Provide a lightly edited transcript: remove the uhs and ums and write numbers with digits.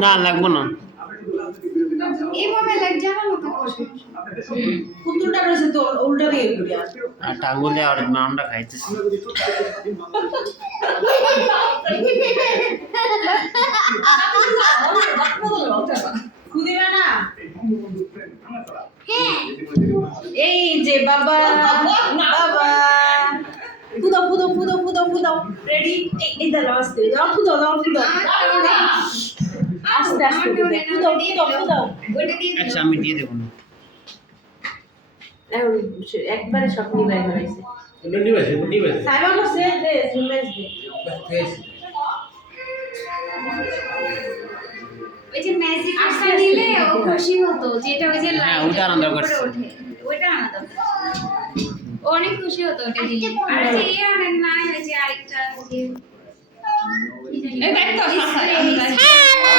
না লাগবো না এইভাবে লাগ জানানো তো পুতুলটা রয়েছে তো উল্টা দিয়ে ঘুরিয়া আর টাঙ্গুলে আর নামটা খাইতেছি খুদিবা না হ্যাঁ এই যে বাবা বাবা ফুদো ফুদো ফুদো ফুদো ফুদো রেডি এই দাঁড়াও আস্তে দাও ফুদো দাও ফুদো আস্তে আস্তে ফুদো ফুদো ফুদো ওটা দিয়ে আচ্ছা আমি দিয়ে দেবো না একবারে সব নিবাই হয়েছে সাইমা করছে দে সুমেশ দে ওই যে ম্যাজিক আসা দিলে ও খুশি হতো যেটা ওই যে হ্যাঁ, লাইট ওটা আনন্দ করছে। ওটা আনন্দ ও অনেক খুশি হতো ওটা দিলে আর যে ইয়ে আনেন না ওই যে আরেকটা যে এই দেখ তো হ্যাঁ